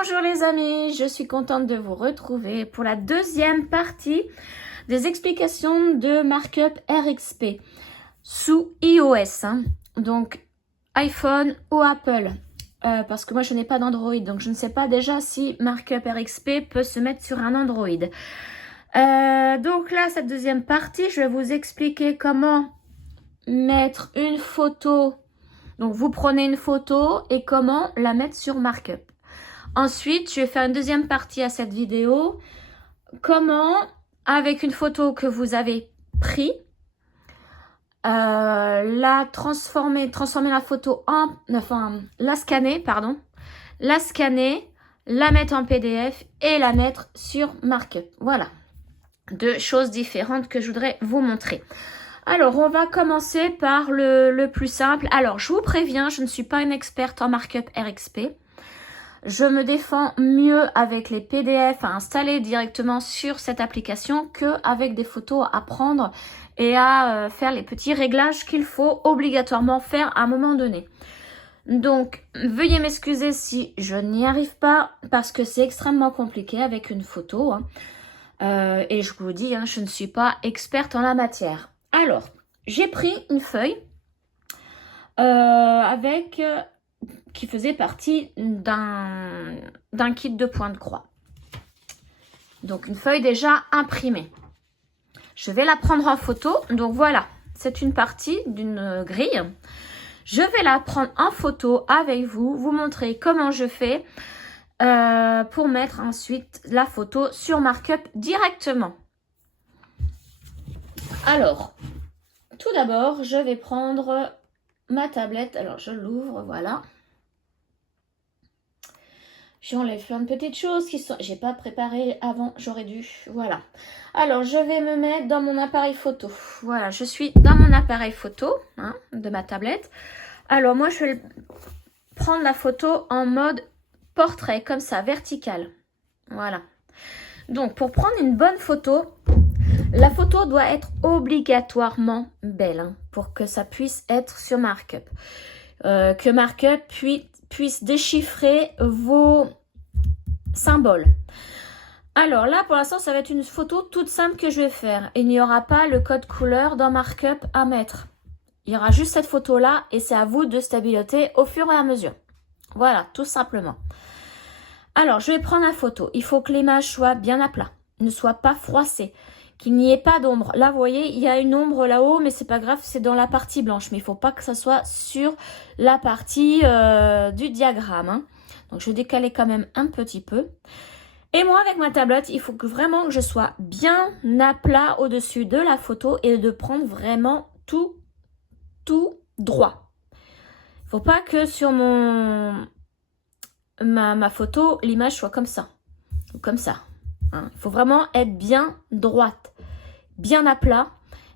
Bonjour les amis, je suis contente de vous retrouver pour la deuxième partie des explications de Markup RXP sous iOS, donc iPhone ou Apple, parce que moi je n'ai pas d'Android, donc je ne sais pas déjà si Markup RXP peut se mettre sur un Android. Donc là, cette deuxième partie, je vais vous expliquer comment mettre une photo. Donc vous prenez une photo et comment la mettre sur Markup. Ensuite, je vais faire une deuxième partie à cette vidéo. Comment, avec une photo que vous avez prise, transformer la photo en... Enfin, la scanner, la mettre en PDF et la mettre sur Markup. Voilà, deux choses différentes que je voudrais vous montrer. Alors, on va commencer par le plus simple. Alors, je vous préviens, je ne suis pas une experte en Markup RXP. Je me défends mieux avec les PDF à installer directement sur cette application qu'avec des photos à prendre et à faire les petits réglages qu'il faut obligatoirement faire à un moment donné. Donc, veuillez m'excuser si je n'y arrive pas parce que c'est extrêmement compliqué avec une photo. Et je vous dis, je ne suis pas experte en la matière. Alors, j'ai pris une feuille qui faisait partie d'un kit de point de croix. Donc, une feuille déjà imprimée. Je vais la prendre en photo. Donc, voilà, c'est une partie d'une grille. Je vais la prendre en photo avec vous, vous montrer comment je fais pour mettre ensuite la photo sur Markup directement. Alors, tout d'abord, je vais prendre ma tablette. Alors, je l'ouvre, voilà. J'enlève plein de petites choses qui sont... J'ai pas préparé avant, j'aurais dû. Voilà. Alors, je vais me mettre dans mon appareil photo. Voilà, je suis dans mon appareil photo de ma tablette. Alors, moi, je vais prendre la photo en mode portrait, comme ça, vertical. Voilà. Donc, pour prendre une bonne photo, la photo doit être obligatoirement belle pour que ça puisse être sur Markup. Que Markup puisse déchiffrer vos symboles. Alors là, pour l'instant, ça va être une photo toute simple que je vais faire. Il n'y aura pas le code couleur dans Markup à mettre. Il y aura juste cette photo-là et c'est à vous de stabiliser au fur et à mesure. Voilà, tout simplement. Alors, je vais prendre la photo. Il faut que l'image soit bien à plat, ne soit pas froissée, qu'il n'y ait pas d'ombre. Là, vous voyez, il y a une ombre là-haut, mais c'est pas grave, c'est dans la partie blanche. Mais il ne faut pas que ça soit sur la partie du diagramme. Donc, je vais décaler quand même un petit peu. Et moi, avec ma tablette, il faut vraiment que je sois bien à plat au-dessus de la photo et de prendre vraiment tout droit. Il ne faut pas que sur ma photo, l'image soit comme ça. Ou comme ça. Il faut vraiment être bien droite, bien à plat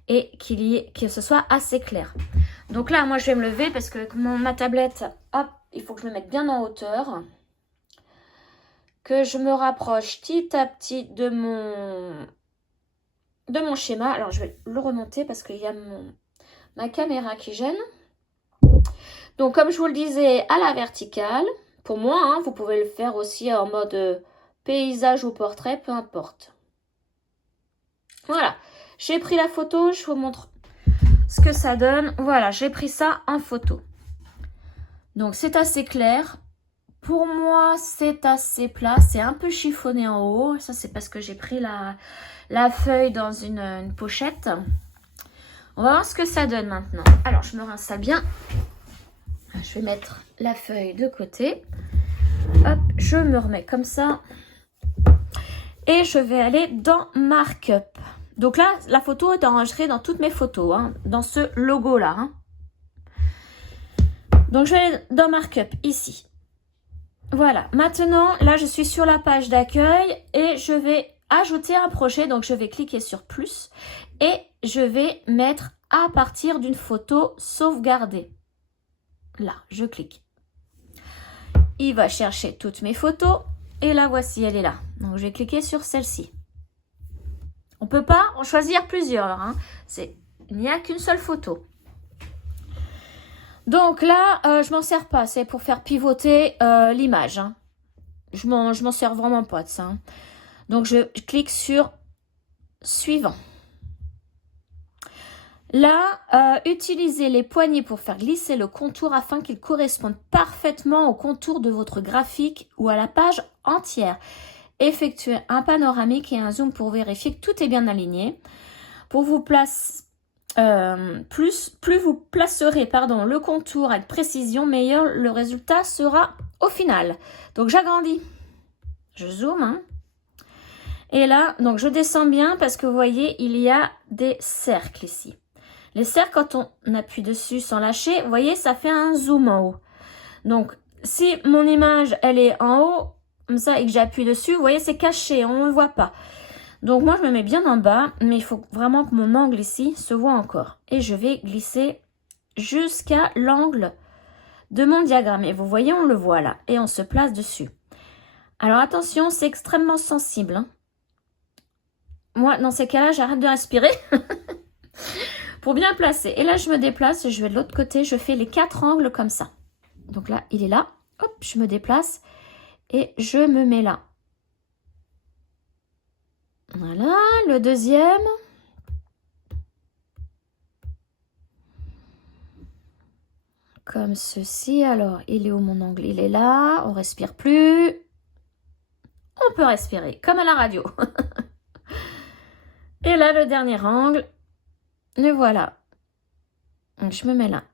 et que ce soit assez clair. Donc là, moi, je vais me lever parce que avec ma tablette, hop, il faut que je me mette bien en hauteur. Que je me rapproche petit à petit de mon schéma. Alors, je vais le remonter parce qu'il y a ma caméra qui gêne. Donc, comme je vous le disais, à la verticale. Pour moi, vous pouvez le faire aussi en mode paysage ou portrait, peu importe. Voilà. J'ai pris la photo, je vous montre ce que ça donne. Voilà, j'ai pris ça en photo. Donc, c'est assez clair. Pour moi, c'est assez plat. C'est un peu chiffonné en haut. Ça, c'est parce que j'ai pris la feuille dans une pochette. On va voir ce que ça donne maintenant. Alors, je me rince ça bien. Je vais mettre la feuille de côté. Hop, je me remets comme ça. Et je vais aller dans Markup. Donc là, la photo est enregistrée dans toutes mes photos, dans ce logo-là. Donc, je vais aller dans Markup, ici. Voilà. Maintenant, là, je suis sur la page d'accueil et je vais ajouter un projet. Donc, je vais cliquer sur plus et je vais mettre à partir d'une photo sauvegardée. Là, je clique. Il va chercher toutes mes photos. Et la voici, elle est là. Donc, je vais cliquer sur celle-ci. On ne peut pas en choisir plusieurs. Il n'y a qu'une seule photo. Donc là, je m'en sers pas. C'est pour faire pivoter l'image. je m'en sers vraiment pas de ça. Hein. Donc, je clique sur suivant. Là, utilisez les poignées pour faire glisser le contour afin qu'il corresponde parfaitement au contour de votre graphique ou à la page entière. Effectuez un panoramique et un zoom pour vérifier que tout est bien aligné. Pour vous placer, plus vous placerez le contour avec précision, meilleur le résultat sera au final. Donc j'agrandis, je zoome. Hein. Et là, donc je descends bien parce que vous voyez, il y a des cercles ici. Les cercles, quand on appuie dessus sans lâcher, vous voyez, ça fait un zoom en haut. Donc, si mon image, elle est en haut, comme ça, et que j'appuie dessus, vous voyez, c'est caché, on ne le voit pas. Donc, moi, je me mets bien en bas, mais il faut vraiment que mon angle ici se voit encore. Et je vais glisser jusqu'à l'angle de mon diagramme. Et vous voyez, on le voit là. Et on se place dessus. Alors, attention, c'est extrêmement sensible. Hein. Moi, dans ces cas-là, j'arrête de respirer. Pour bien placer. Et là, je me déplace, je vais de l'autre côté, je fais les 4 angles comme ça. Donc là, il est là. Hop, je me déplace et je me mets là. Voilà, le deuxième. Comme ceci. Alors, il est où mon angle? Il est là. On respire plus. On peut respirer, comme à la radio. Et là, le dernier angle. Le voilà. Donc, je me mets là.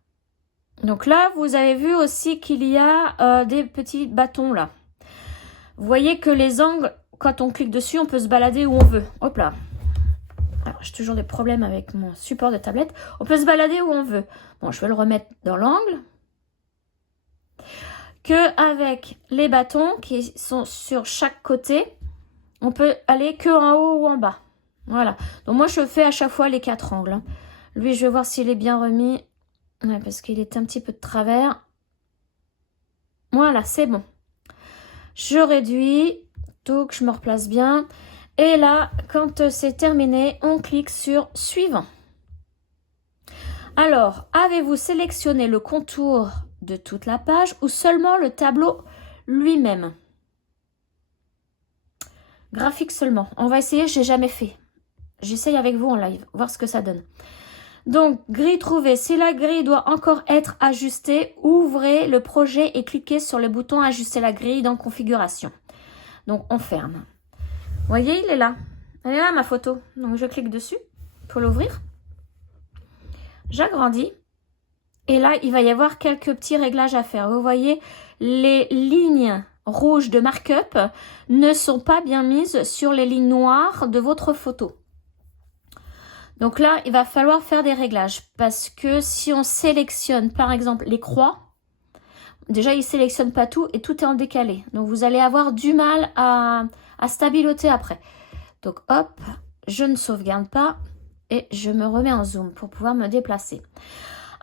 Donc là, vous avez vu aussi qu'il y a des petits bâtons là. Vous voyez que les angles, quand on clique dessus, on peut se balader où on veut. Hop là. Alors, j'ai toujours des problèmes avec mon support de tablette. On peut se balader où on veut. Bon, je vais le remettre dans l'angle. Que avec les bâtons qui sont sur chaque côté, on peut aller que en haut ou en bas. Voilà. Donc moi, je fais à chaque fois les 4 angles. Hein. Lui, je vais voir s'il est bien remis. Ouais, parce qu'il est un petit peu de travers. Voilà, c'est bon. Je réduis. Donc, je me replace bien. Et là, quand c'est terminé, on clique sur suivant. Alors, avez-vous sélectionné le contour de toute la page ou seulement le tableau lui-même? Graphique seulement. On va essayer, je n'ai jamais fait. J'essaye avec vous en live, voir ce que ça donne. Donc, grille trouvée. Si la grille doit encore être ajustée, ouvrez le projet et cliquez sur le bouton ajuster la grille dans configuration. Donc, on ferme. Vous voyez, il est là. Elle est là, ma photo. Donc, je clique dessus pour l'ouvrir. J'agrandis. Et là, il va y avoir quelques petits réglages à faire. Vous voyez, les lignes rouges de markup ne sont pas bien mises sur les lignes noires de votre photo. Donc là, il va falloir faire des réglages parce que si on sélectionne par exemple les croix, déjà il ne sélectionne pas tout et tout est en décalé. Donc vous allez avoir du mal à stabiloter après. Donc hop, je ne sauvegarde pas et je me remets en zoom pour pouvoir me déplacer.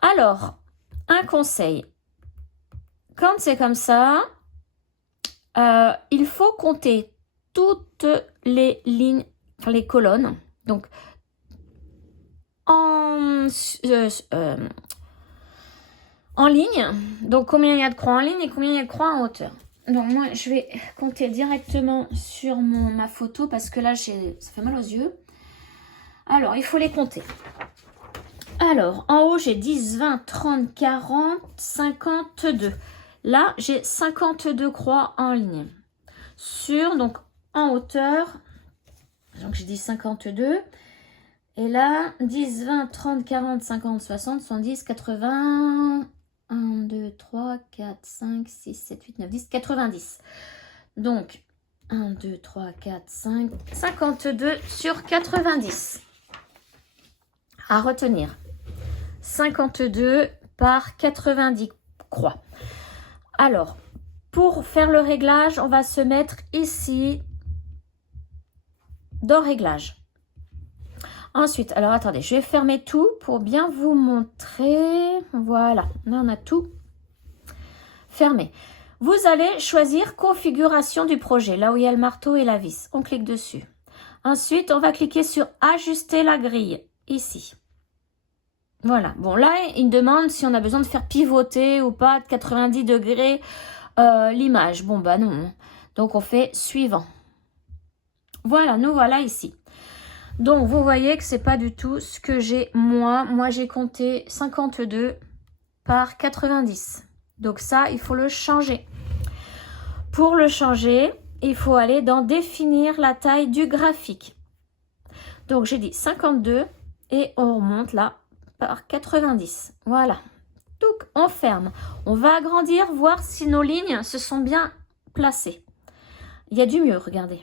Alors, un conseil. Quand c'est comme ça, il faut compter toutes les lignes, enfin les colonnes. Donc, en ligne, donc combien il y a de croix en ligne et combien il y a de croix en hauteur. Donc moi je vais compter directement sur ma photo parce que là ça fait mal aux yeux. Alors il faut les compter. Alors en haut j'ai 10, 20, 30, 40, 52. Là j'ai 52 croix en ligne. Donc en hauteur, donc j'ai dit 52. Et là, 10, 20, 30, 40, 50, 60, 70, 80, 1, 2, 3, 4, 5, 6, 7, 8, 9, 10, 90. Donc, 1, 2, 3, 4, 5, 52 sur 90. À retenir. 52 par 90 croix. Alors, pour faire le réglage, on va se mettre ici dans réglage. Ensuite, alors attendez, je vais fermer tout pour bien vous montrer. Voilà, là on a tout fermé. Vous allez choisir configuration du projet, là où il y a le marteau et la vis. On clique dessus. Ensuite, on va cliquer sur ajuster la grille, ici. Voilà, bon là, il demande si on a besoin de faire pivoter ou pas de 90 degrés l'image. Bon bah non. Donc, on fait suivant. Voilà, nous voilà ici. Donc, vous voyez que c'est pas du tout ce que j'ai moi. Moi, j'ai compté 52 par 90. Donc, ça, il faut le changer. Pour le changer, il faut aller dans définir la taille du graphique. Donc, j'ai dit 52 et on remonte là par 90. Voilà. Donc, on ferme. On va agrandir, voir si nos lignes se sont bien placées. Il y a du mieux, regardez.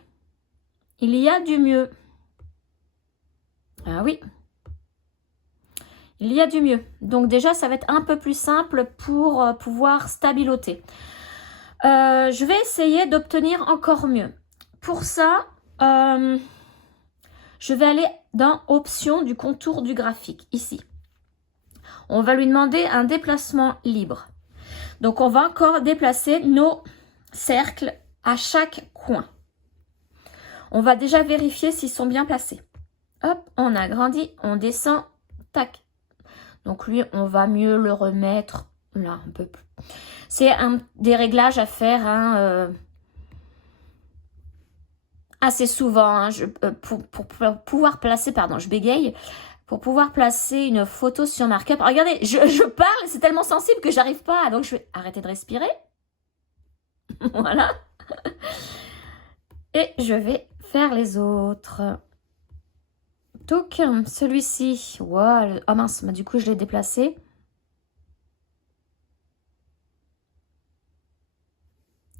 Il y a du mieux. Ah oui. Il y a du mieux. Donc déjà, ça va être un peu plus simple pour pouvoir stabiloter. Je vais essayer d'obtenir encore mieux. Pour ça, je vais aller dans Options du contour du graphique, ici. On va lui demander un déplacement libre. Donc, on va encore déplacer nos cercles à chaque coin. On va déjà vérifier s'ils sont bien placés. Hop, on agrandit, on descend, tac. Donc lui, on va mieux le remettre là un peu plus. C'est des réglages à faire assez souvent hein, pour pouvoir placer, pardon, je bégaye, pour pouvoir placer une photo sur Markup. Regardez, je parle, c'est tellement sensible que j'arrive pas. Donc je vais arrêter de respirer. Voilà. Et je vais faire les autres. Donc, celui-ci, wow, oh mince, du coup, je l'ai déplacé.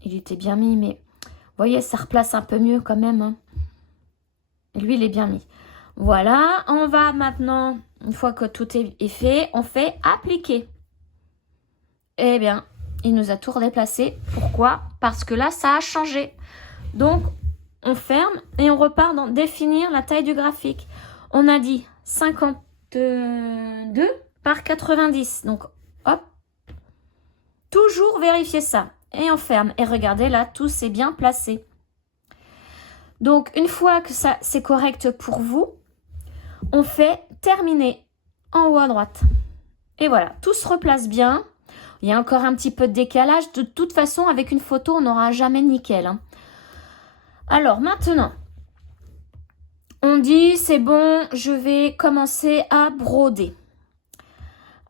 Il était bien mis, mais vous voyez, ça replace un peu mieux quand même. Hein. Et lui, il est bien mis. Voilà, on va maintenant, une fois que tout est fait, on fait appliquer. Eh bien, il nous a tout redéplacé. Pourquoi? Parce que là, ça a changé. Donc, on ferme et on repart dans définir la taille du graphique. On a dit 52 par 90. Donc, hop. Toujours vérifier ça. Et on ferme. Et regardez, là, tout s'est bien placé. Donc, une fois que ça c'est correct pour vous, on fait terminer en haut à droite. Et voilà, tout se replace bien. Il y a encore un petit peu de décalage. De toute façon, avec une photo, on n'aura jamais nickel. Hein. Alors, maintenant, on dit, c'est bon, je vais commencer à broder.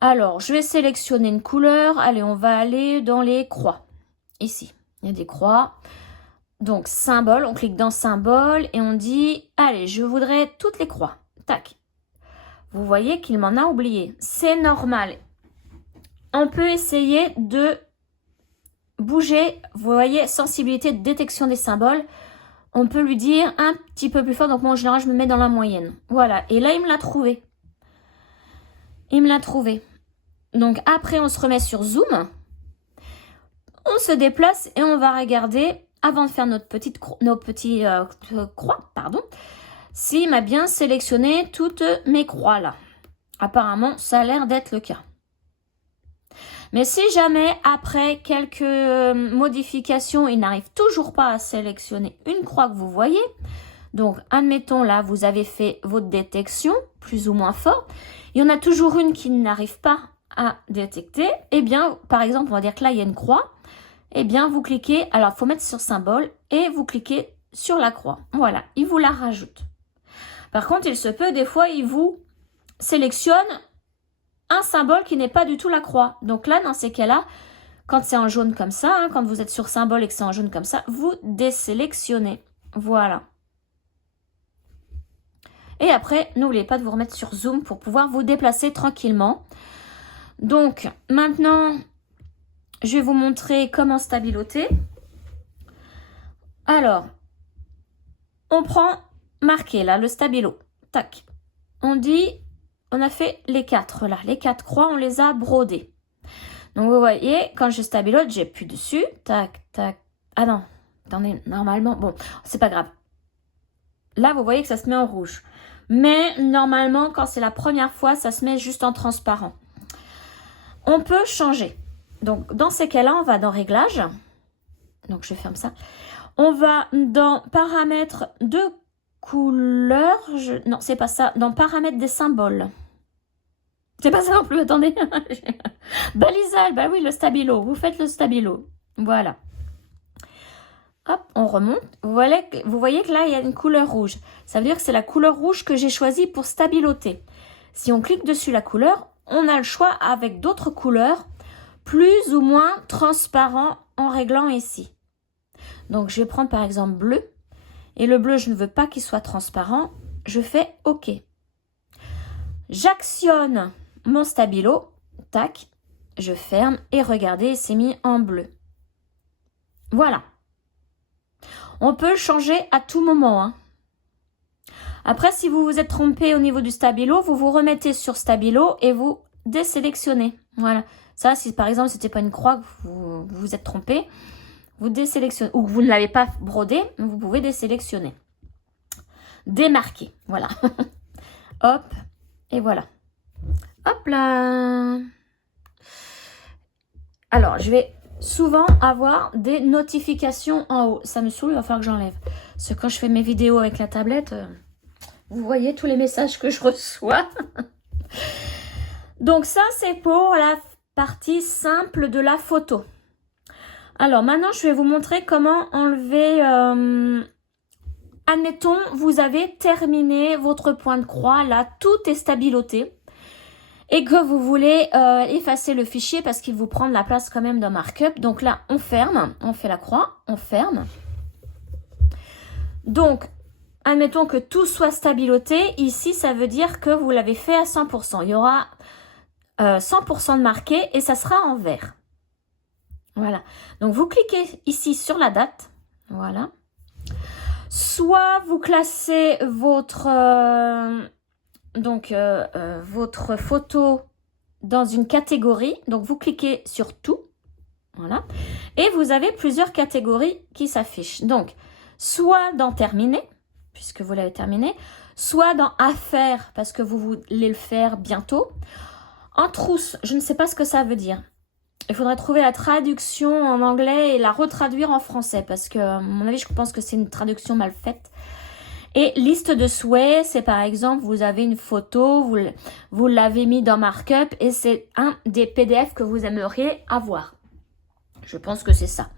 Alors, je vais sélectionner une couleur. Allez, on va aller dans les croix. Ici, il y a des croix. Donc, symbole, on clique dans symbole et on dit, allez, je voudrais toutes les croix. Tac. Vous voyez qu'il m'en a oublié. C'est normal. On peut essayer de bouger. Vous voyez, sensibilité de détection des symboles. On peut lui dire un petit peu plus fort. Donc, moi, en général, je me mets dans la moyenne. Voilà. Et là, il me l'a trouvé. Il me l'a trouvé. Donc, après, on se remet sur Zoom. On se déplace et on va regarder, avant de faire nos petites croix, pardon, s'il m'a bien sélectionné toutes mes croix là. Apparemment, ça a l'air d'être le cas. Mais si jamais, après quelques modifications, il n'arrive toujours pas à sélectionner une croix que vous voyez, donc admettons là, vous avez fait votre détection, plus ou moins fort, il y en a toujours une qui n'arrive pas à détecter, eh bien, par exemple, on va dire que là, il y a une croix, eh bien, vous cliquez, alors il faut mettre sur symbole, et vous cliquez sur la croix. Voilà, il vous la rajoute. Par contre, il se peut, des fois, il vous sélectionne un symbole qui n'est pas du tout la croix. Donc là, dans ces cas-là, quand c'est en jaune comme ça, hein, quand vous êtes sur symbole et que c'est en jaune comme ça, vous désélectionnez. Voilà. Et après, n'oubliez pas de vous remettre sur Zoom pour pouvoir vous déplacer tranquillement. Donc, maintenant, je vais vous montrer comment stabiloter. Alors, on prend marqué là, le stabilo. Tac. On dit, on a fait les 4 là. Les 4 croix, on les a brodées. Donc, vous voyez, quand je stabilote, j'appuie dessus. Tac, tac. Ah non, attendez, normalement, bon, c'est pas grave. Là, vous voyez que ça se met en rouge. Mais normalement, quand c'est la première fois, ça se met juste en transparent. On peut changer. Donc, dans ces cas-là, on va dans Réglages. Donc, je ferme ça. On va dans Paramètres de couleur. Non, c'est pas ça. Dans Paramètres des symboles. C'est pas ça non plus, attendez. Balisage, bah oui, le stabilo. Vous faites le stabilo. Voilà. Hop, on remonte. Vous voyez que là, il y a une couleur rouge. Ça veut dire que c'est la couleur rouge que j'ai choisie pour stabiloter. Si on clique dessus la couleur, on a le choix avec d'autres couleurs plus ou moins transparents en réglant ici. Donc, je vais prendre par exemple bleu. Et le bleu, je ne veux pas qu'il soit transparent. Je fais OK. J'actionne mon stabilo. Tac. Je ferme et regardez, c'est mis en bleu. Voilà. On peut le changer à tout moment. Hein. Après, si vous vous êtes trompé au niveau du stabilo, vous vous remettez sur stabilo et vous désélectionnez. Voilà. Ça, si par exemple, c'était pas une croix que vous vous êtes trompé, vous désélectionnez. Ou que vous ne l'avez pas brodé, vous pouvez désélectionner. Démarquer. Voilà. Hop. Et voilà. Hop là. Alors, je vais souvent avoir des notifications en haut. Ça me saoule, il va falloir que j'enlève. Parce que quand je fais mes vidéos avec la tablette, vous voyez tous les messages que je reçois. Donc ça, c'est pour la partie simple de la photo. Alors maintenant, je vais vous montrer comment enlever... admettons, vous avez terminé votre point de croix. Là, tout est stabiloté. Et que vous voulez effacer le fichier parce qu'il vous prend de la place quand même dans Markup. Donc là, on ferme, on fait la croix, on ferme. Donc, admettons que tout soit stabiloté. Ici, ça veut dire que vous l'avez fait à 100%. Il y aura 100% de marqué et ça sera en vert. Voilà. Donc, vous cliquez ici sur la date. Voilà. Soit vous classez votre... votre photo dans une catégorie. Donc, vous cliquez sur tout. Voilà. Et vous avez plusieurs catégories qui s'affichent. Donc, soit dans terminer, puisque vous l'avez terminé, soit dans à faire, parce que vous voulez le faire bientôt. En trousse, je ne sais pas ce que ça veut dire. Il faudrait trouver la traduction en anglais et la retraduire en français, parce que, à mon avis, je pense que c'est une traduction mal faite. Et liste de souhaits, c'est par exemple, vous avez une photo, vous l'avez mis dans Markup et c'est un des PDF que vous aimeriez avoir. Je pense que c'est ça.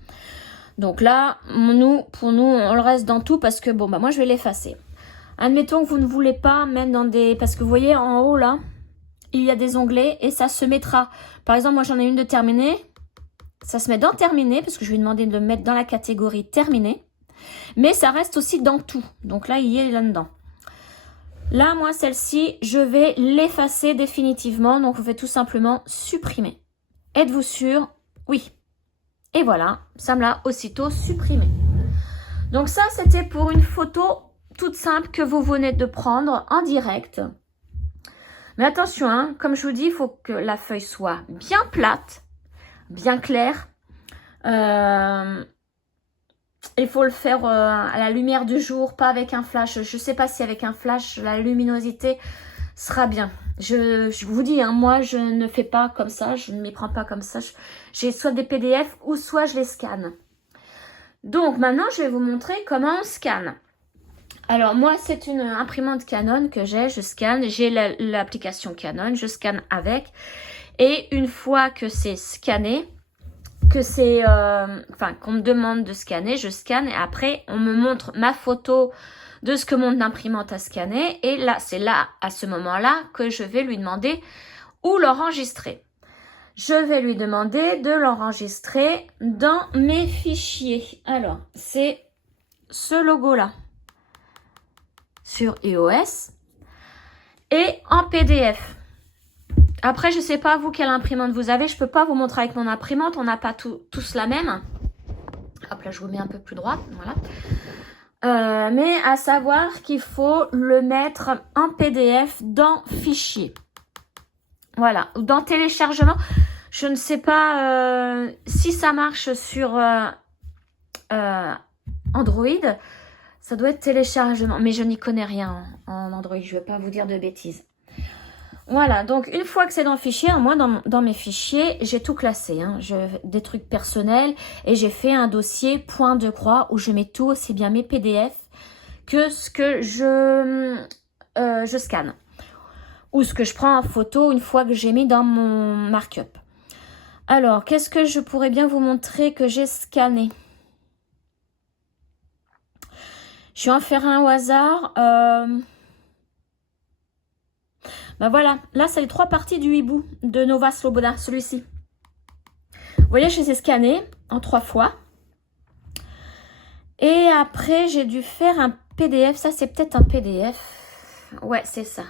Donc là, pour nous, on le reste dans tout parce que, bon, bah moi, je vais l'effacer. Admettons que vous ne voulez pas mettre dans des... Parce que vous voyez, en haut, là, il y a des onglets et ça se mettra. Par exemple, moi, j'en ai une de terminer. Ça se met dans terminer parce que je vais demander de le mettre dans la catégorie terminer. Mais ça reste aussi dans tout. Donc là, il y est là-dedans. Là, moi, celle-ci, je vais l'effacer définitivement. Donc, vous faites tout simplement supprimer. Êtes-vous sûr? Oui. Et voilà, ça me l'a aussitôt supprimé. Donc ça, c'était pour une photo toute simple que vous venez de prendre en direct. Mais attention, hein, comme je vous dis, il faut que la feuille soit bien plate, bien claire. Il faut le faire à la lumière du jour, pas avec un flash. Je ne sais pas si avec un flash, la luminosité sera bien. Je vous dis, hein, moi, je ne fais pas comme ça. Je ne m'y prends pas comme ça. J'ai soit des PDF ou soit je les scanne. Donc, maintenant, je vais vous montrer comment on scanne. Alors, moi, c'est une imprimante Canon que j'ai. Je scanne. J'ai l'application Canon. Je scanne avec. Et une fois que c'est scanné... qu'on me demande de scanner, je scanne et après on me montre ma photo de ce que mon imprimante a scanné et là c'est là à ce moment-là que je vais lui demander où l'enregistrer. Je vais lui demander de l'enregistrer dans mes fichiers. Alors c'est ce logo là sur iOS et en PDF. Après, je ne sais pas vous quelle imprimante vous avez. Je ne peux pas vous montrer avec mon imprimante. On n'a pas tous la même. Hop là, je vous mets un peu plus droit. Voilà. Mais à savoir qu'il faut le mettre en PDF dans Fichier. Voilà. Dans Téléchargement. Je ne sais pas si ça marche sur Android. Ça doit être Téléchargement. Mais je n'y connais rien en Android. Je ne vais pas vous dire de bêtises. Voilà, donc une fois que c'est dans le fichier, moi dans mes fichiers, j'ai tout classé. Hein. Des trucs personnels et j'ai fait un dossier point de croix où je mets tout, aussi bien mes PDF que ce que je scanne. Ou ce que je prends en photo une fois que j'ai mis dans mon markup. Alors, qu'est-ce que je pourrais bien vous montrer que j'ai scanné? Je vais en faire un au hasard. Ben voilà, là c'est les 3 parties du hibou de Nova Sloboda, celui-ci. Vous voyez, je les ai scannés en 3 fois. Et après, j'ai dû faire un PDF. Ça, c'est peut-être un PDF. Ouais, c'est ça.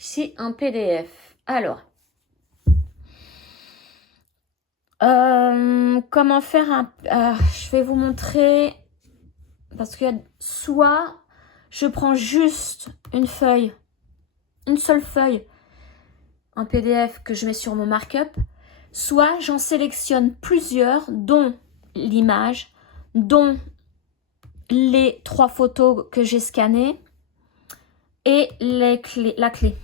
Ici, un PDF. Alors. Comment faire un... je vais vous montrer. Parce que soit je prends juste une feuille. Une seule feuille. En PDF que je mets sur mon markup. Soit j'en sélectionne plusieurs, dont l'image, dont les 3 photos que j'ai scannées et la clé.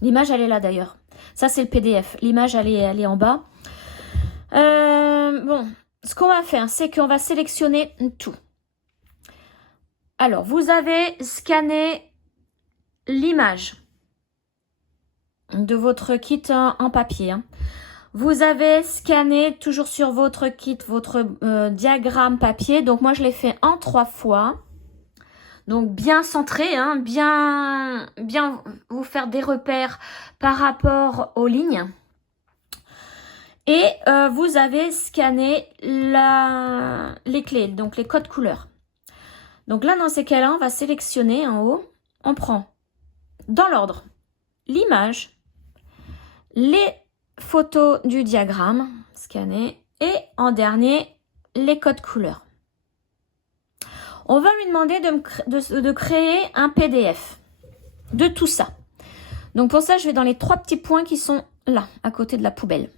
L'image, elle est là d'ailleurs. Ça, c'est le PDF. L'image, elle est en bas. Bon, ce qu'on va faire, c'est qu'on va sélectionner tout. Alors, vous avez scanné l'image de votre kit en papier. Hein. Vous avez scanné toujours sur votre kit, votre diagramme papier. Donc, moi, je l'ai fait en 3 fois. Donc, bien centré, hein, bien vous faire des repères par rapport aux lignes. Et vous avez scanné les clés, donc les codes couleurs. Donc là, dans ces cas-là, on va sélectionner en haut. On prend dans l'ordre l'image, les photos du diagramme scannées et en dernier, les codes couleurs. On va lui demander de créer un PDF de tout ça. Donc pour ça, je vais dans les 3 petits points qui sont là, à côté de la poubelle.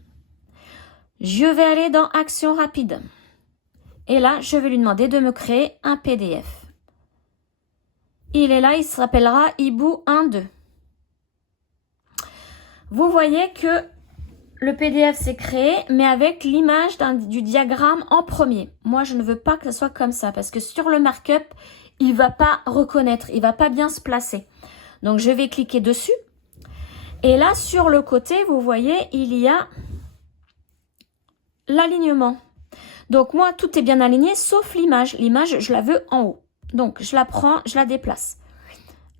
Je vais aller dans Action rapide. Et là, je vais lui demander de me créer un PDF. Il est là, il s'appellera Hibou 1.2. Vous voyez que le PDF s'est créé, mais avec l'image du diagramme en premier. Moi, je ne veux pas que ce soit comme ça, parce que sur le markup, il ne va pas reconnaître, il ne va pas bien se placer. Donc, je vais cliquer dessus. Et là, sur le côté, vous voyez, il y a l'alignement. Donc, moi, tout est bien aligné, sauf l'image. L'image, je la veux en haut. Donc, je la prends, je la déplace.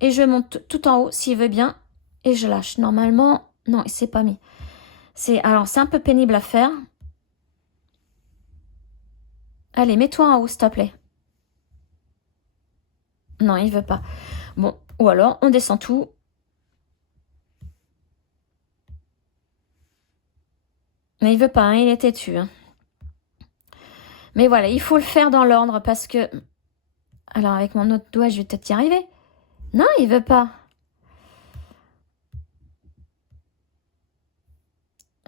Et je monte tout en haut, s'il veut bien, et je lâche. Normalement, non, il ne s'est pas mis. Alors, c'est un peu pénible à faire. Allez, mets-toi en haut, s'il te plaît. Non, il veut pas. Bon, ou alors, on descend tout. Mais il veut pas, hein, il est têtu. Hein. Mais voilà, il faut le faire dans l'ordre parce que... Alors, avec mon autre doigt, je vais peut-être y arriver. Non, il veut pas.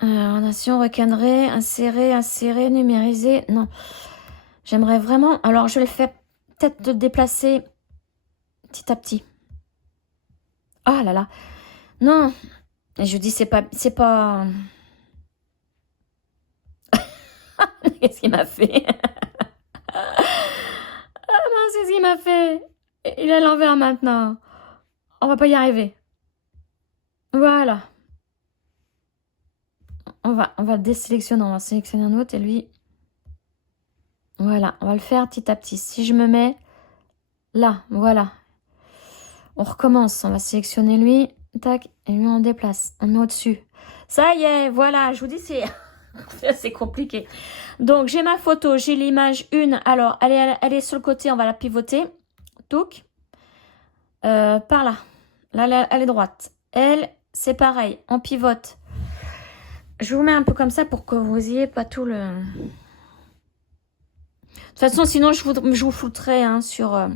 Nation, recadrer, insérer, numériser. Non. J'aimerais vraiment... Alors, je vais le faire peut-être de déplacer petit à petit. Ah là là. Non. Et je dis, c'est pas... Qu'est-ce qu'il m'a fait? Ah mince, qu'est-ce qu'il m'a fait? Il est à l'envers maintenant. On va pas y arriver. Voilà. On va le désélectionner. On va sélectionner un autre et lui... Voilà, on va le faire petit à petit. Si je me mets là, voilà. On recommence. On va sélectionner lui. Tac. Et lui, on déplace. On met au-dessus. Ça y est, voilà. Je vous dis, c'est assez compliqué. Donc, j'ai ma photo. J'ai l'image 1. Alors, elle est sur le côté. On va la pivoter. Touc. Par là. Là, elle est droite. Elle, c'est pareil. On pivote. Je vous mets un peu comme ça pour que vous ayez pas tout le... De toute façon, sinon, je vous fouterai hein, sur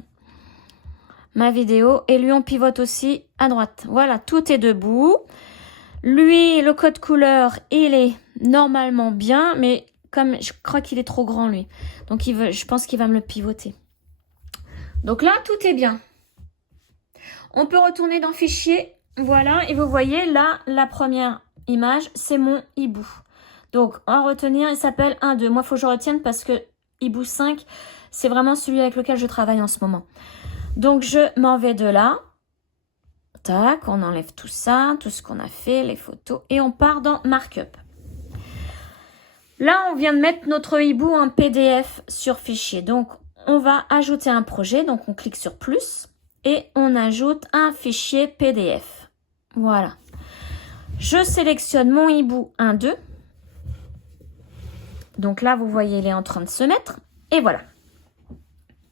ma vidéo. Et lui, on pivote aussi à droite. Voilà, tout est debout. Lui, le code couleur, il est normalement bien. Mais comme je crois qu'il est trop grand, lui. Donc, je pense qu'il va me le pivoter. Donc là, tout est bien. On peut retourner dans Fichier. Voilà, et vous voyez, là, la première image, c'est mon hibou. Donc, à retenir, il s'appelle 1.2. Moi, il faut que je retienne parce que Hibou 5, c'est vraiment celui avec lequel je travaille en ce moment. Donc, je m'en vais de là. Tac, on enlève tout ça, tout ce qu'on a fait, les photos. Et on part dans Markup. Là, on vient de mettre notre hibou en PDF sur fichier. Donc, on va ajouter un projet. Donc, on clique sur plus et on ajoute un fichier PDF. Voilà. Je sélectionne mon hibou 1-2. Donc là, vous voyez, il est en train de se mettre. Et voilà.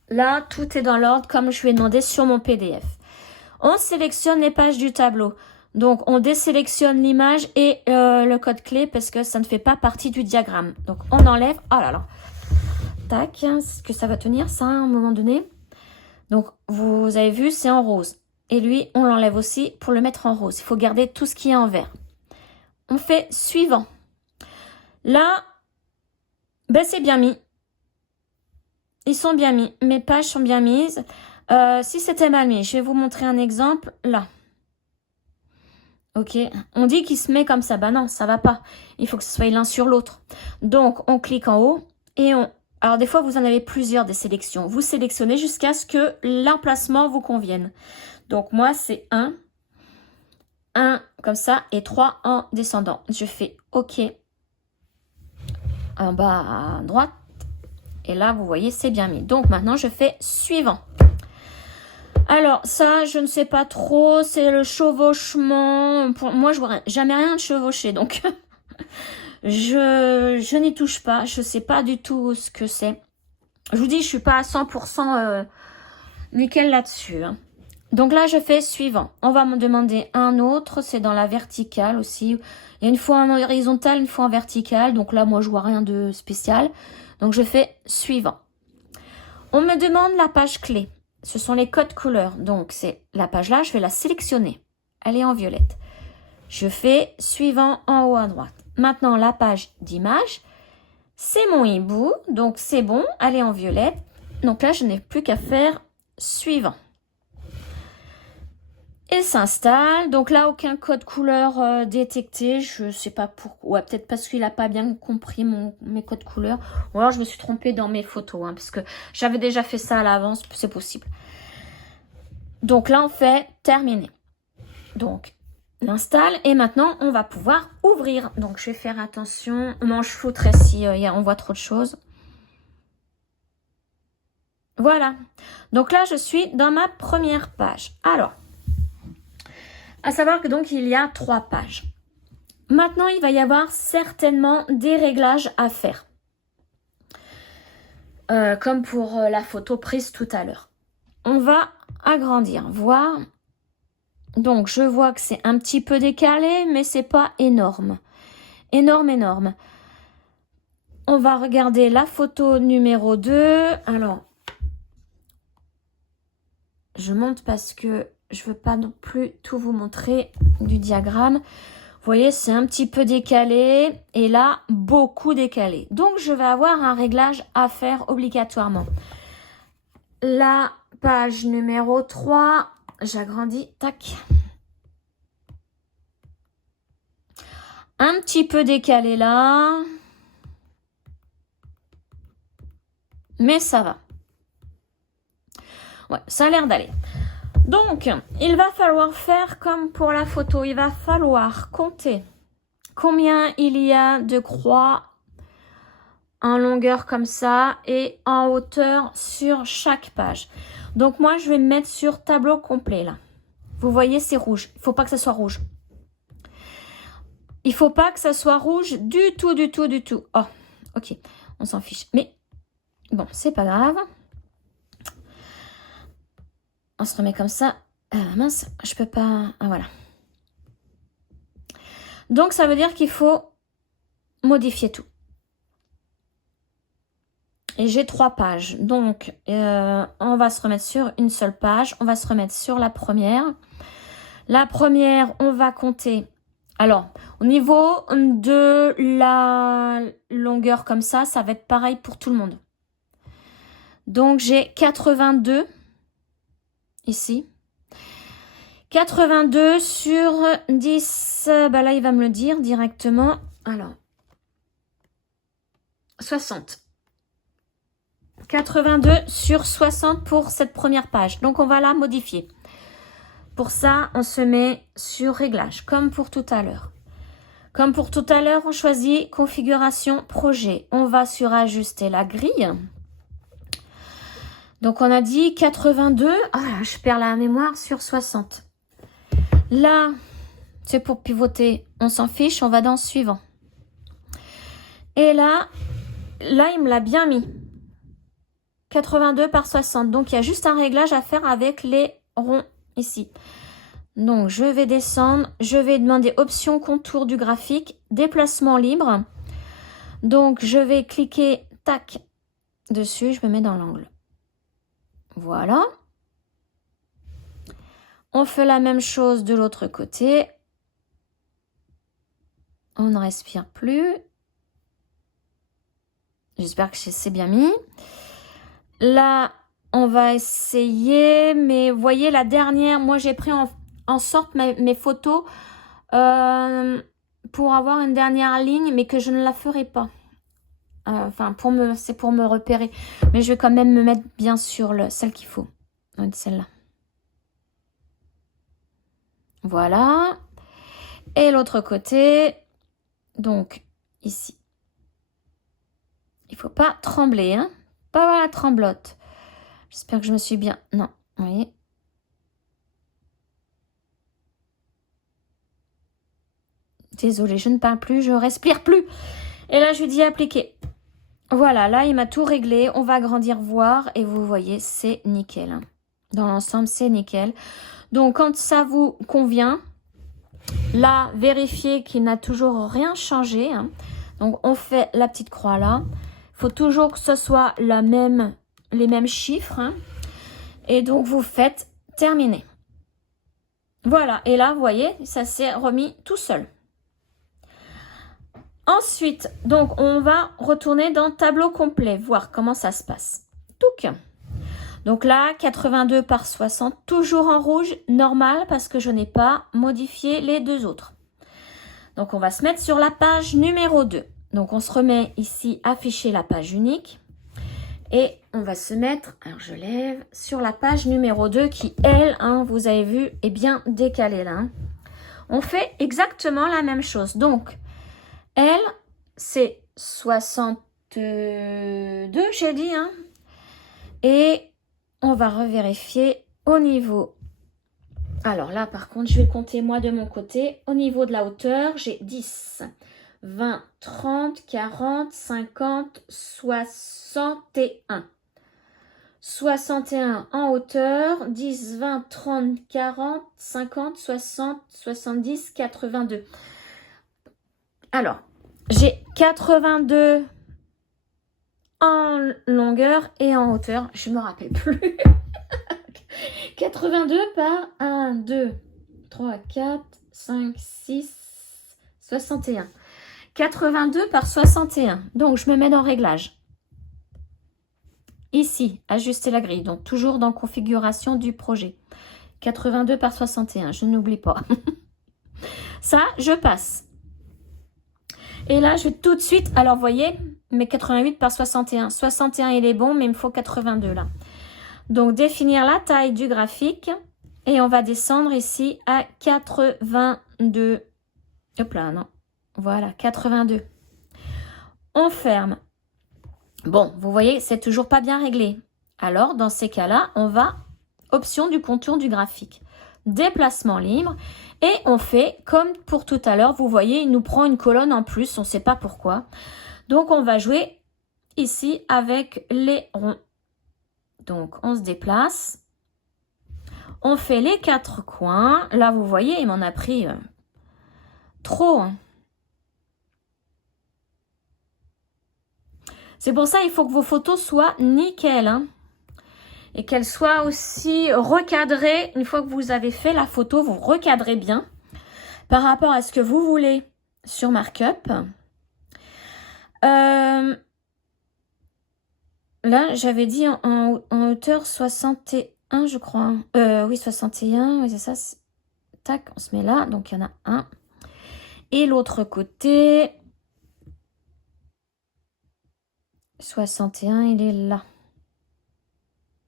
Là, tout est dans l'ordre comme je lui ai demandé sur mon PDF. On sélectionne les pages du tableau. Donc, on désélectionne l'image et le code clé parce que ça ne fait pas partie du diagramme. Donc, on enlève. Oh là là. Tac. Est-ce que ça va tenir ça à un moment donné? Donc, vous avez vu, c'est en rose. Et lui, on l'enlève aussi pour le mettre en rose. Il faut garder tout ce qui est en vert. On fait suivant. Là, ben c'est bien mis. Ils sont bien mis. Mes pages sont bien mises. Si c'était mal mis, je vais vous montrer un exemple. Là. Ok. On dit qu'il se met comme ça. Ben non, ça va pas. Il faut que ce soit l'un sur l'autre. Donc, on clique en haut et on... Alors, des fois, vous en avez plusieurs des sélections. Vous sélectionnez jusqu'à ce que l'emplacement vous convienne. Donc, moi, c'est 1 comme ça et 3 en descendant. Je fais OK. En bas à droite. Et là, vous voyez, c'est bien mis. Donc, maintenant, je fais suivant. Alors, ça, je ne sais pas trop. C'est le chevauchement. Pour moi, je vois jamais rien de chevauché. Donc, je n'y touche pas. Je ne sais pas du tout ce que c'est. Je vous dis, je suis pas à 100% nickel là-dessus. Hein. Donc là, je fais suivant. On va me demander un autre. C'est dans la verticale aussi. Il y a une fois en horizontal, une fois en verticale. Donc là, moi, je vois rien de spécial. Donc, je fais suivant. On me demande la page clé. Ce sont les codes couleurs. Donc, c'est la page là, je vais la sélectionner. Elle est en violette. Je fais suivant en haut à droite. Maintenant, la page d'image, c'est mon hibou. Donc, c'est bon, elle est en violette. Donc là, je n'ai plus qu'à faire suivant. Il s'installe. Donc là, aucun code couleur détecté. Je ne sais pas pourquoi. Ouais, peut-être parce qu'il n'a pas bien compris mes codes couleurs. Ou alors, je me suis trompée dans mes photos. Hein, parce que j'avais déjà fait ça à l'avance. C'est possible. Donc là, on fait terminer. Donc, on installe. Et maintenant, on va pouvoir ouvrir. Donc, je vais faire attention. Non, je flouterai si on voit trop de choses. Voilà. Donc là, je suis dans ma première page. Alors, à savoir que donc il y a 3 pages. Maintenant, il va y avoir certainement des réglages à faire. Comme pour la photo prise tout à l'heure. On va agrandir, voir. Donc, je vois que c'est un petit peu décalé, mais c'est pas énorme. Énorme. On va regarder la photo numéro 2. Alors, je monte parce que je veux pas non plus tout vous montrer du diagramme. Vous voyez, c'est un petit peu décalé et là, beaucoup décalé. Donc, je vais avoir un réglage à faire obligatoirement. La page numéro 3, j'agrandis, tac. Un petit peu décalé là. Mais ça va. Ouais, ça a l'air d'aller. Donc, il va falloir faire comme pour la photo. Il va falloir compter combien il y a de croix en longueur comme ça et en hauteur sur chaque page. Donc, moi, je vais me mettre sur tableau complet là. Vous voyez, c'est rouge. Il ne faut pas que ça soit rouge. Il ne faut pas que ça soit rouge du tout. Oh, ok. On s'en fiche. Mais bon, c'est pas grave. On se remet comme ça. Mince, je peux pas... Ah, voilà. Donc, ça veut dire qu'il faut modifier tout. Et j'ai 3 pages. Donc, on va se remettre sur une seule page. On va se remettre sur la première. La première, on va compter. Alors, au niveau de la longueur comme ça, ça va être pareil pour tout le monde. Donc, j'ai 82 ici. 82 sur 10, bah là, il va me le dire directement. Alors, 60. 82 sur 60 pour cette première page. Donc, on va la modifier. Pour ça, on se met sur réglage, comme pour tout à l'heure. Comme pour tout à l'heure, on choisit configuration projet. On va sur ajuster la grille. Donc, on a dit 82. Ah, je perds la mémoire sur 60. Là, c'est pour pivoter. On s'en fiche, on va dans suivant. Et là, il me l'a bien mis. 82 par 60. Donc, il y a juste un réglage à faire avec les ronds ici. Donc, je vais descendre. Je vais demander option contour du graphique. Déplacement libre. Donc, je vais cliquer, tac, dessus. Je me mets dans l'angle. Voilà. On fait la même chose de l'autre côté. On ne respire plus. J'espère que c'est bien mis. Là, on va essayer. Mais vous voyez, la dernière, moi, j'ai pris en sorte mes photos pour avoir une dernière ligne, mais que je ne la ferai pas. Enfin, c'est pour me repérer. Mais je vais quand même me mettre bien sur celle qu'il faut. Celle-là. Voilà. Et l'autre côté, donc ici. Il ne faut pas trembler, hein. Pas avoir la tremblote. J'espère que je me suis bien... Non, vous voyez. Désolée, je ne parle plus, je respire plus. Et là, je lui dis appliquer. Voilà, là, il m'a tout réglé. On va agrandir, voir. Et vous voyez, c'est nickel. Hein. Dans l'ensemble, c'est nickel. Donc, quand ça vous convient, là, vérifiez qu'il n'a toujours rien changé. Hein. Donc, on fait la petite croix là. Il faut toujours que ce soit les mêmes chiffres. Hein. Et donc, vous faites terminer. Voilà. Et là, vous voyez, ça s'est remis tout seul. Ensuite, donc, on va retourner dans tableau complet, voir comment ça se passe. Touc. Donc là, 82 par 60, toujours en rouge, normal, parce que je n'ai pas modifié les deux autres. Donc, on va se mettre sur la page numéro 2. Donc, on se remet ici, afficher la page unique. Et on va se mettre, alors je lève, sur la page numéro 2 qui, elle, hein, vous avez vu, est bien décalée là. Hein. On fait exactement la même chose. Donc, elle, c'est 62, j'ai dit. Hein. Et on va revérifier au niveau. Alors là, par contre, je vais compter moi de mon côté. Au niveau de la hauteur, j'ai 10, 20, 30, 40, 50, 61. 61 en hauteur, 10, 20, 30, 40, 50, 60, 70, 82. Alors, j'ai 82 en longueur et en hauteur. Je ne me rappelle plus. 82 par 1, 2, 3, 4, 5, 6, 61. 82 par 61. Donc, je me mets dans réglage. Ici, ajuster la grille. Donc, toujours dans configuration du projet. 82 par 61. Je n'oublie pas. Ça, je passe. Et là, je vais tout de suite... Alors, vous voyez, mes 88 par 61. 61, il est bon, mais il me faut 82 là. Donc, définir la taille du graphique. Et on va descendre ici à 82. Hop là, non. Voilà, 82. On ferme. Bon, vous voyez, c'est toujours pas bien réglé. Alors, dans ces cas-là, on va option du contour du graphique. Déplacement libre. Et on fait comme pour tout à l'heure. Vous voyez, il nous prend une colonne en plus. On ne sait pas pourquoi. Donc, on va jouer ici avec les ronds. Donc, on se déplace. On fait les 4 coins. Là, vous voyez, il m'en a pris trop. Hein. C'est pour ça qu'il faut que vos photos soient nickel. Hein. Et qu'elles soient aussi recadrées. Une fois que vous avez fait la photo, vous recadrez bien par rapport à ce que vous voulez sur Markup. Là, j'avais dit en hauteur 61, je crois. Oui, 61, oui, c'est ça. Tac, on se met là. Donc, il y en a un. Et l'autre côté, 61, il est là.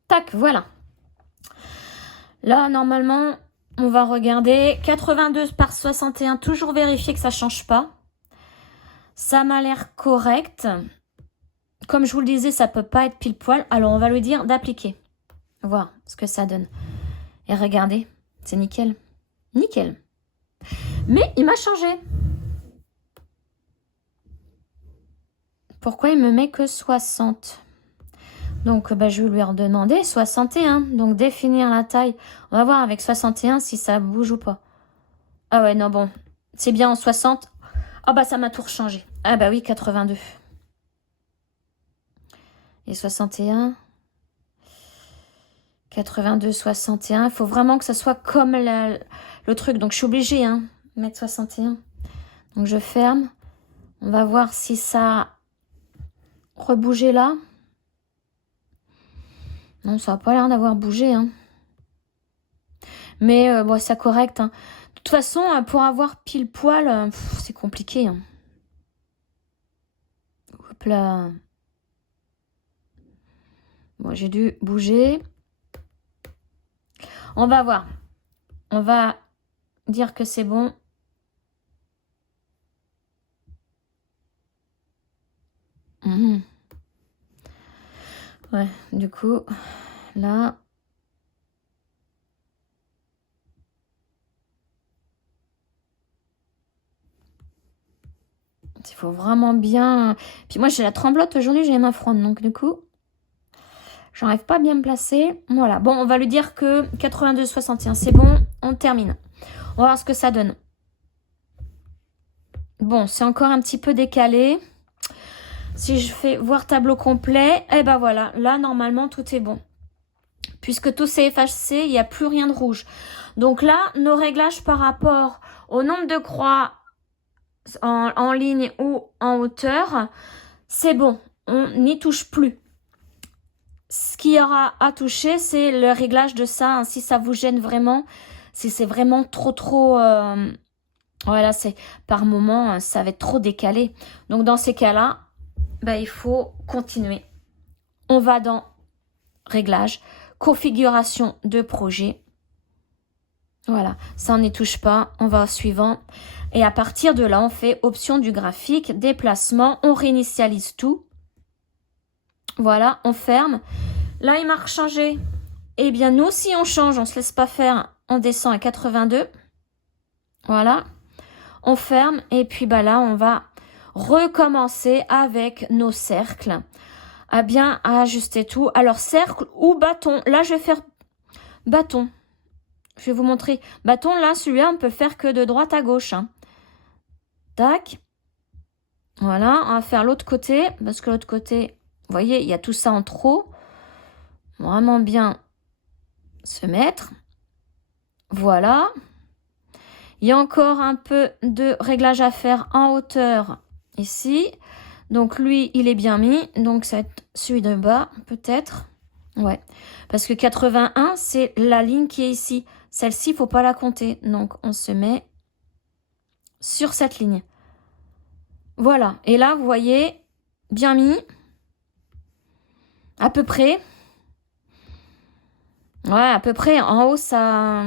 Tac, voilà. Là, normalement, On va regarder. 82 par 61, toujours vérifier que ça ne change pas. Ça m'a l'air correct. Comme je vous le disais, ça ne peut pas être pile poil. Alors, on va lui dire d'appliquer. Voir ce que ça donne. Et regardez, c'est nickel. Nickel. Mais il m'a changé. Pourquoi il me met que 60? Donc, je vais lui redemander 61. Donc, définir la taille. On va voir avec 61 si ça bouge ou pas. Ah ouais, non, bon. C'est bien en 60. Ah bah, ça m'a tout rechangé. Ah bah oui, 82. Et 61. 82, 61. Il faut vraiment que ça soit comme le truc. Donc, je suis obligée, hein, de mettre 61. Donc, je ferme. On va voir si ça a rebougé là. Non, ça n'a pas l'air d'avoir bougé. Hein. Mais bon, c'est correct. Hein. De toute façon, pour avoir pile poil, c'est compliqué. Hein. Hop là. Bon, j'ai dû bouger. On va voir. On va dire que c'est bon. Mmh. Ouais, du coup, là... Il faut vraiment bien... Puis moi, j'ai la tremblote aujourd'hui, j'ai les mains froides. Donc, du coup, j'arrive pas à bien me placer. Voilà. Bon, on va lui dire que 82,61, c'est bon. On termine. On va voir ce que ça donne. Bon, c'est encore un petit peu décalé. Si je fais voir tableau complet, eh ben voilà. Là, normalement, tout est bon. Puisque tout s'est effacé, il n'y a plus rien de rouge. Donc là, nos réglages par rapport au nombre de croix en ligne ou en hauteur, c'est bon, on n'y touche plus. Ce qu'il y aura à toucher, c'est le réglage de ça, hein, si ça vous gêne vraiment, si c'est vraiment trop, voilà, c'est par moment, ça va être trop décalé. Donc dans ces cas-là, il faut continuer. On va dans réglage, configuration de projet. Voilà, ça on n'y touche pas, on va au suivant. Et à partir de là, on fait option du graphique, déplacement, on réinitialise tout. Voilà, on ferme. Là, il m'a changé. Eh bien, nous, si on change, on ne se laisse pas faire, on descend à 82. Voilà, on ferme. Et puis là, on va recommencer avec nos cercles. À bien ajuster tout. Alors, cercle ou bâton. Là, je vais faire bâton. Je vais vous montrer. Bâton, là, celui-là, on peut faire que de droite à gauche. Hein. Tac. Voilà, on va faire l'autre côté. Parce que l'autre côté, vous voyez, il y a tout ça en trop. Vraiment bien se mettre. Voilà. Il y a encore un peu de réglage à faire en hauteur ici. Donc, lui, il est bien mis. Donc, ça va être celui de bas, peut-être. Ouais. Parce que 81, c'est la ligne qui est ici. Celle-ci, il ne faut pas la compter. Donc, on se met sur cette ligne. Voilà. Et là, vous voyez, bien mis. À peu près. Ouais, à peu près. En haut, ça...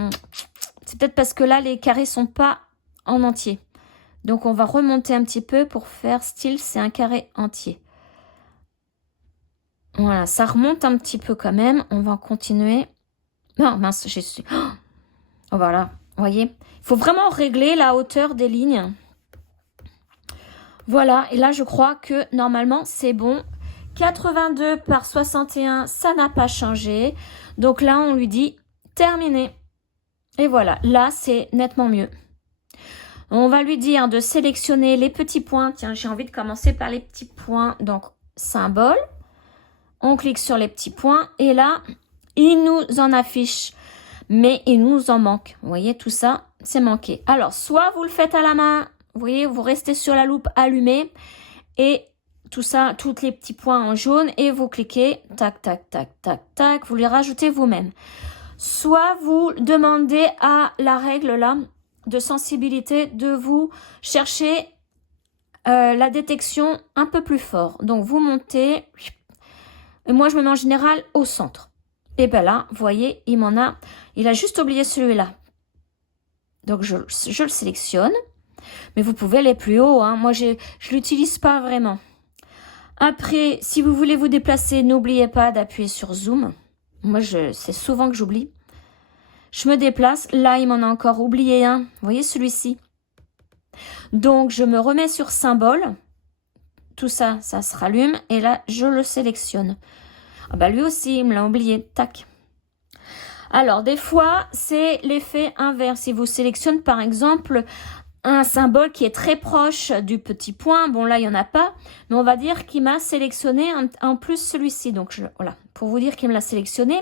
C'est peut-être parce que là, les carrés sont pas en entier. Donc, on va remonter un petit peu pour faire style, c'est un carré entier. Voilà, ça remonte un petit peu quand même. On va continuer. Non, mince, j'ai su. Oh, voilà, vous voyez. Il faut vraiment régler la hauteur des lignes. Voilà, et là, je crois que normalement, c'est bon. 82 par 61, ça n'a pas changé. Donc là, on lui dit terminé. Et voilà, là, c'est nettement mieux. On va lui dire de sélectionner les petits points. Tiens, j'ai envie de commencer par les petits points. Donc, symbole. On clique sur les petits points. Et là, il nous en affiche. Mais il nous en manque. Vous voyez, tout ça, c'est manqué. Alors, soit vous le faites à la main. Vous voyez, vous restez sur la loupe allumée. Et tout ça, tous les petits points en jaune. Et vous cliquez. Tac, tac, tac, tac, tac. Vous les rajoutez vous-même. Soit vous demandez à la règle là de sensibilité de vous chercher la détection un peu plus fort. Donc vous montez, et moi je me mets en général au centre. Et bien là, vous voyez, il a juste oublié celui-là. Donc, je le sélectionne. Mais vous pouvez aller plus haut, hein. Moi, je l'utilise pas vraiment. Après, si vous voulez vous déplacer, n'oubliez pas d'appuyer sur Zoom. Moi, c'est souvent que j'oublie. Je me déplace. Là, il m'en a encore oublié un. Vous voyez celui-ci? Donc, je me remets sur symbole. Tout ça, ça se rallume. Et là, je le sélectionne. Ah bah, lui aussi, il me l'a oublié. Tac. Alors, des fois, c'est l'effet inverse. Il vous sélectionne, par exemple, un symbole qui est très proche du petit point. Bon, là, il n'y en a pas. Mais on va dire qu'il m'a sélectionné en plus celui-ci. Donc, voilà. Pour vous dire qu'il me l'a sélectionné,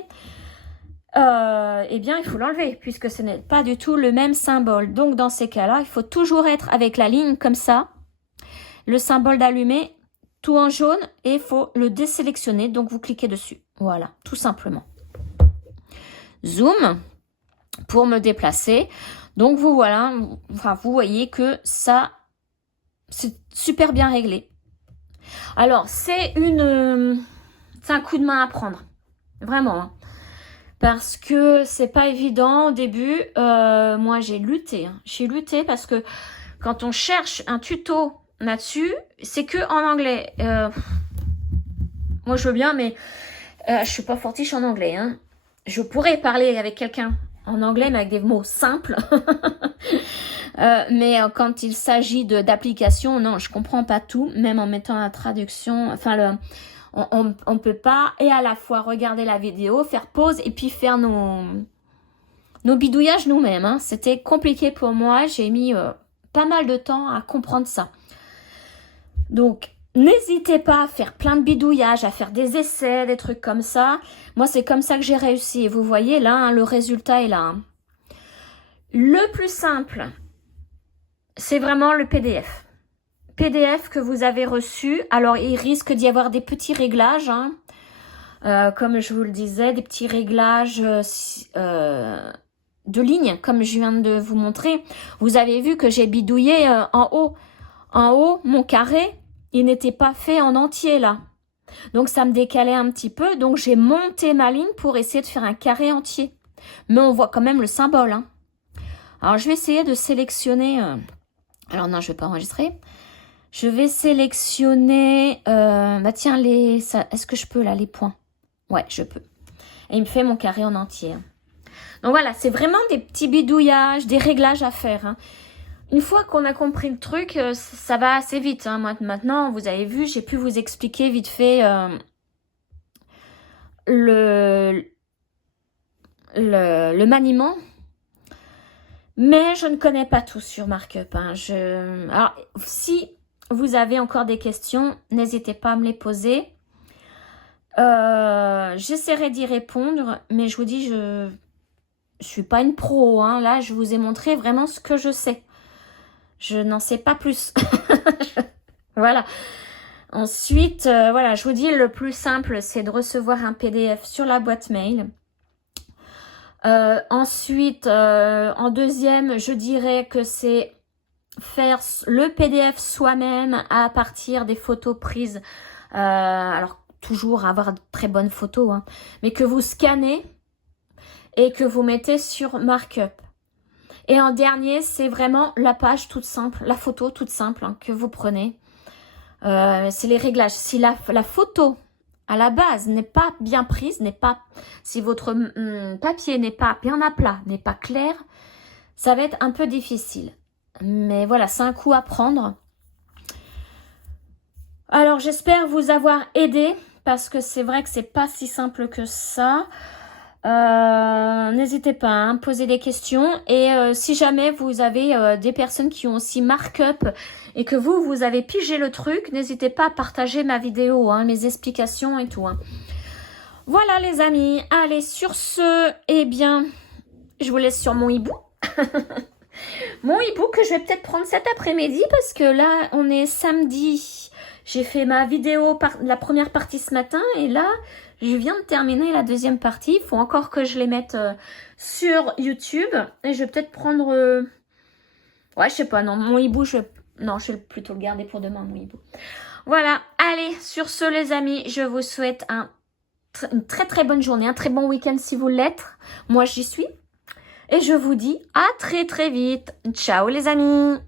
eh bien, il faut l'enlever puisque ce n'est pas du tout le même symbole. Donc, dans ces cas-là, il faut toujours être avec la ligne comme ça. Le symbole d'allumer, tout en jaune, et il faut le désélectionner. Donc, vous cliquez dessus. Voilà, tout simplement. Zoom pour me déplacer. Donc, vous voilà, enfin, vous voyez que ça, c'est super bien réglé. Alors, c'est un coup de main à prendre. Vraiment, hein. Parce que c'est pas évident au début. Moi, j'ai lutté. Hein. J'ai lutté parce que quand on cherche un tuto là-dessus, c'est que en anglais. Moi, je veux bien, mais je suis pas fortiche en anglais. Hein. Je pourrais parler avec quelqu'un en anglais, mais avec des mots simples. Mais quand il s'agit d'applications, non, je comprends pas tout, même en mettant la traduction. Enfin, on peut pas et à la fois regarder la vidéo, faire pause et puis faire nos bidouillages nous-mêmes. Hein. C'était compliqué pour moi. J'ai mis pas mal de temps à comprendre ça. Donc, n'hésitez pas à faire plein de bidouillages, à faire des essais, des trucs comme ça. Moi, c'est comme ça que j'ai réussi. Et vous voyez là, hein, le résultat est là. Hein. Le plus simple, c'est vraiment le PDF. PDF que vous avez reçu. Alors, il risque d'y avoir des petits réglages. Hein. Comme je vous le disais, des petits réglages de lignes, comme je viens de vous montrer. Vous avez vu que j'ai bidouillé en haut. En haut, mon carré, il n'était pas fait en entier là. Donc, ça me décalait un petit peu. Donc, j'ai monté ma ligne pour essayer de faire un carré entier. Mais on voit quand même le symbole. Hein. Alors, je vais essayer de sélectionner... Alors, non, je ne vais pas enregistrer. Je vais sélectionner... bah tiens, est-ce que je peux là, les points? Ouais, je peux. Et il me fait mon carré en entier. Hein. Donc, voilà, c'est vraiment des petits bidouillages, des réglages à faire. Hein. Une fois qu'on a compris le truc, ça va assez vite. Hein. Maintenant, vous avez vu, j'ai pu vous expliquer vite fait le maniement. Mais je ne connais pas tout sur Markup. Hein. Alors, si vous avez encore des questions, n'hésitez pas à me les poser. J'essaierai d'y répondre, mais je vous dis, je suis pas une pro. Hein. Là, je vous ai montré vraiment ce que je sais. Je n'en sais pas plus. Voilà. Ensuite, voilà, je vous dis, le plus simple, c'est de recevoir un PDF sur la boîte mail. Ensuite, en deuxième, je dirais que c'est faire le PDF soi-même à partir des photos prises. Alors, toujours avoir de très bonnes photos, hein, mais que vous scannez et que vous mettez sur Markup. Et en dernier, c'est vraiment la page toute simple, la photo toute simple hein, que vous prenez. C'est les réglages. Si la photo à la base n'est pas bien prise, si votre papier n'est pas bien à plat, n'est pas clair, ça va être un peu difficile. Mais voilà, c'est un coup à prendre. Alors, j'espère vous avoir aidé parce que c'est vrai que c'est pas si simple que ça. N'hésitez pas à hein, poser des questions et si jamais vous avez des personnes qui ont aussi Markup et que vous avez pigé le truc, n'hésitez pas à partager ma vidéo, hein, mes explications et tout. Hein. Voilà les amis, allez sur ce, eh bien, je vous laisse sur mon hibou. Mon hibou que je vais peut-être prendre cet après-midi parce que là on est samedi. J'ai fait ma vidéo, la première partie ce matin et là... Je viens de terminer la deuxième partie. Il faut encore que je les mette sur YouTube. Et je vais peut-être prendre... Ouais, je sais pas. Non, mon hibou, non, je vais plutôt le garder pour demain, mon hibou. Voilà. Allez, sur ce, les amis, je vous souhaite une très très bonne journée. Un très bon week-end si vous l'êtes. Moi, j'y suis. Et je vous dis à très très vite. Ciao les amis!